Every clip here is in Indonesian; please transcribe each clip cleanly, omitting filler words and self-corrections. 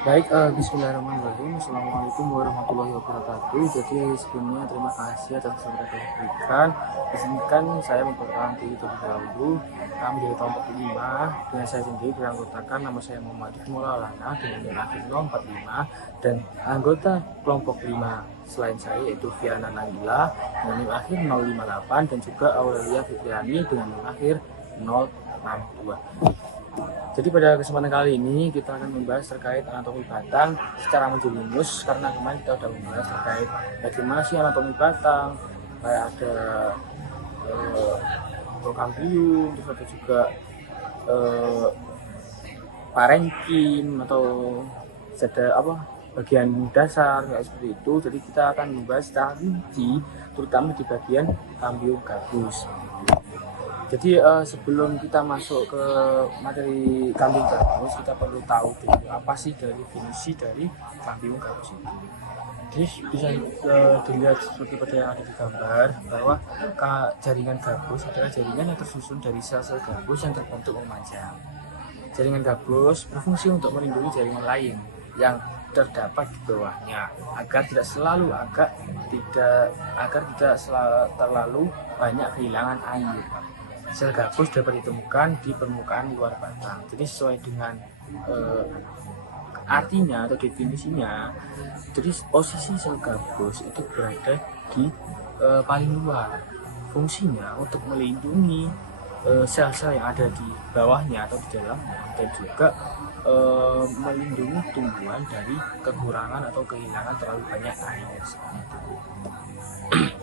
Baik, bismillahirrahmanirrahim. Assalamualaikum warahmatullahi wabarakatuh. Jadi sebelumnya terima kasih atas kesempatan yang diberikan. Di sini kan saya memperkenalkan diri terlebih dahulu. Kami dari kelompok 5 dengan saya sendiri beranggotakan nama saya Muhammad Maulana dengan NIM akhir 045 dan anggota kelompok 5 selain saya yaitu Viana Nabila dengan NIM akhir 058 dan juga Aurelia Fitriani dengan NIM akhir 062. Jadi pada kesempatan kali ini kita akan membahas terkait anatomi batang secara menjelimus, karena kemarin kita sudah membahas terkait bagaimana sih anatomi batang, kayak ada prokambium, terus ada juga parenkim atau ada apa bagian dasar kayak seperti itu. Jadi kita akan membahas secara rinci terutama di bagian kambium gabus. Jadi sebelum kita masuk ke materi kambium gabus, kita perlu tahu dulu apa sih dari definisi dari kambium gabus itu. Jadi bisa dilihat seperti pada yang ada di gambar bahwa jaringan gabus adalah jaringan yang tersusun dari sel-sel gabus yang terbentuk memanjang. Jaringan gabus berfungsi untuk melindungi jaringan lain yang terdapat di bawahnya agar tidak terlalu banyak kehilangan air. Sel gabus dapat ditemukan di permukaan luar batang. Jadi sesuai dengan artinya atau definisinya, jadi posisi sel gabus itu berada di paling luar. Fungsinya untuk melindungi sel-sel yang ada di bawahnya atau di dalamnya, dan juga melindungi tumbuhan dari kekurangan atau kehilangan terlalu banyak air.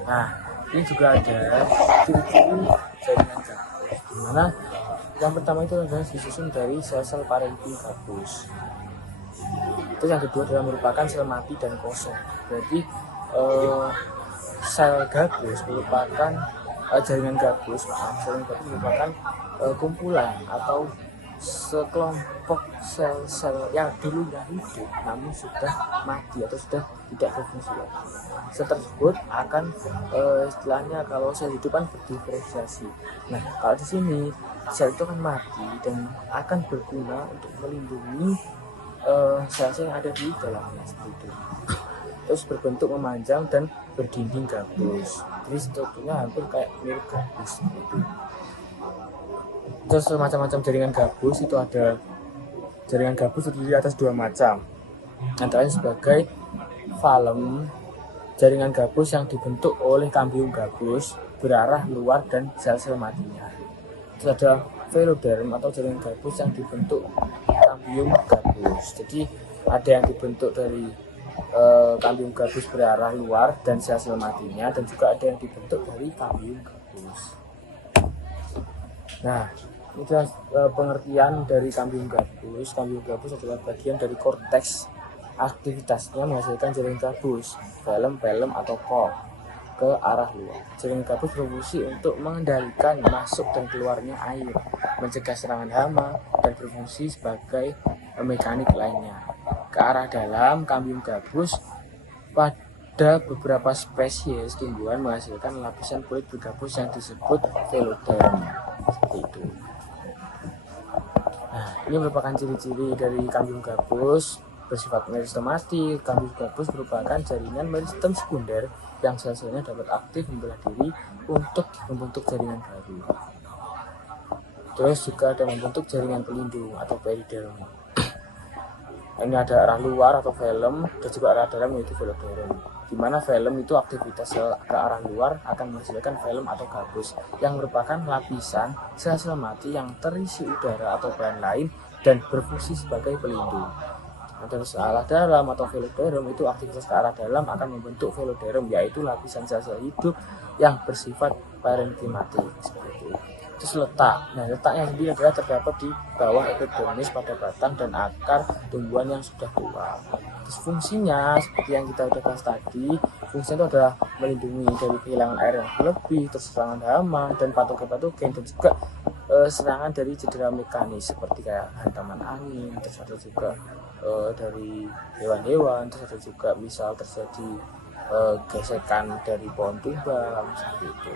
Nah, ini juga ada ciri-ciri jaringan gabus, dimana yang pertama itu adalah disusun dari sel-sel parenkim gabus. Terus yang kedua adalah merupakan sel mati dan kosong. Berarti sel gabus merupakan jaringan gabus merupakan kumpulan atau sekelompok sel-sel yang dulunya hidup namun sudah mati atau sudah tidak berfungsi lagi. Sel tersebut akan istilahnya kalau sel hidup kan berdiferensiasi. Nah, kalau di sini sel itu akan mati dan akan berguna untuk melindungi sel-sel yang ada di dalamnya seperti itu. Terus berbentuk memanjang dan berdinding gabus. Jadi strukturnya hampir kayak mirip gabus seperti itu. Terus macam-macam jaringan gabus itu ada jaringan gabus terdiri atas dua macam, antara sebagai falem, jaringan gabus yang dibentuk oleh kambium gabus berarah luar dan sel-sel matinya. Terus ada veloderm atau jaringan gabus yang dibentuk kambium gabus. Jadi ada yang dibentuk dari kambium gabus berarah luar dan sel-sel matinya, dan juga ada yang dibentuk dari kambium gabus. Nah, ini adalah pengertian dari kambium gabus. Kambium gabus adalah bagian dari korteks, aktivitasnya menghasilkan jaringan gabus, velum atau pol ke arah luar. Jaringan gabus berfungsi untuk mengendalikan masuk dan keluarnya air, mencegah serangan hama, dan berfungsi sebagai mekanik lainnya. Ke arah dalam, kambium gabus pada beberapa spesies tumbuhan menghasilkan lapisan kulit bergabus yang disebut veloderm. Seperti itu. Nah, ini merupakan ciri-ciri dari kambium gabus bersifat meristematik. Kambium gabus merupakan jaringan meristem sekunder yang sel-selnya dapat aktif membelah diri untuk membentuk jaringan baru. Terus juga ada membentuk jaringan pelindung atau periderm. Ini ada arah luar atau velum, dan juga arah dalam yaitu veloderm. Di mana velum itu aktivitas sel ke arah luar akan menghasilkan velum atau gabus yang merupakan lapisan sel-sel mati yang terisi udara atau bahan lain dan berfungsi sebagai pelindung. Terus arah dalam atau veloderm itu aktivitas ke arah dalam akan membentuk veloderm, yaitu lapisan sel-sel hidup yang bersifat parenkimatik seperti itu. Terus letak, nah letaknya sendiri adalah terdapat di bawah epidermis pada batang dan akar tumbuhan yang sudah tua. Terus fungsinya seperti yang kita udah bahas tadi, fungsinya itu adalah melindungi dari kehilangan air yang berlebih, terus serangan hama dan patogen-patogen, dan juga serangan dari cedera mekanis seperti kayak hantaman angin, terus ada juga dari hewan-hewan, terus ada juga misal terjadi gesekan dari pohon tumbang seperti itu.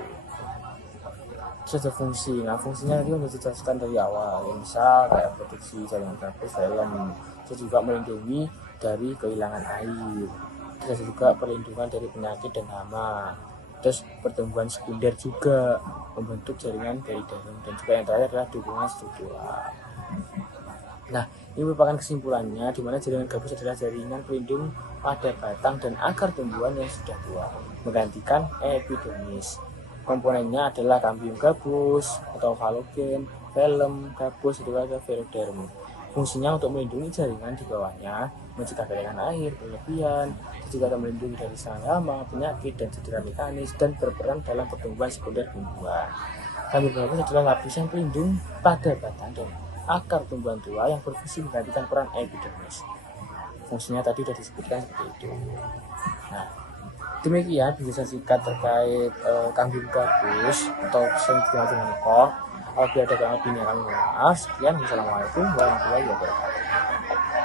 saja fungsi. Nah, fungsinya tadi sudah dijelaskan dari awal, ya, misal kayak proteksi jaringan gabus film, terus juga melindungi dari kehilangan air, terus juga perlindungan dari penyakit dan hama, terus pertumbuhan sekunder juga membentuk jaringan dari dalam, dan juga yang terakhir adalah dukungan struktural. Nah, ini merupakan kesimpulannya di mana jaringan gabus adalah jaringan pelindung pada batang dan akar tumbuhan yang sudah tua, menggantikan epidermis. Komponennya adalah kambium gabus atau halogen, velum gabus, itu ada veloderm. Fungsinya untuk melindungi jaringan di bawahnya, mencegah kehilangan air berlebihan, juga melindungi dari serangan hama, penyakit, dan cedera mekanis, dan berperan dalam pertumbuhan sekunder tumbuhan. Kambium gabus adalah lapisan pelindung pada batang dan akar tumbuhan tua yang berfungsi menggantikan peran epidermis. Fungsinya tadi sudah disebutkan seperti itu. Nah, demikian penjelasan singkat terkait kambium gabus atau sering dikenal dengan kor. Apabila ada kurang lebihnya kami mohon maaf. Sekian, wassalamualaikum warahmatullahi wabarakatuh.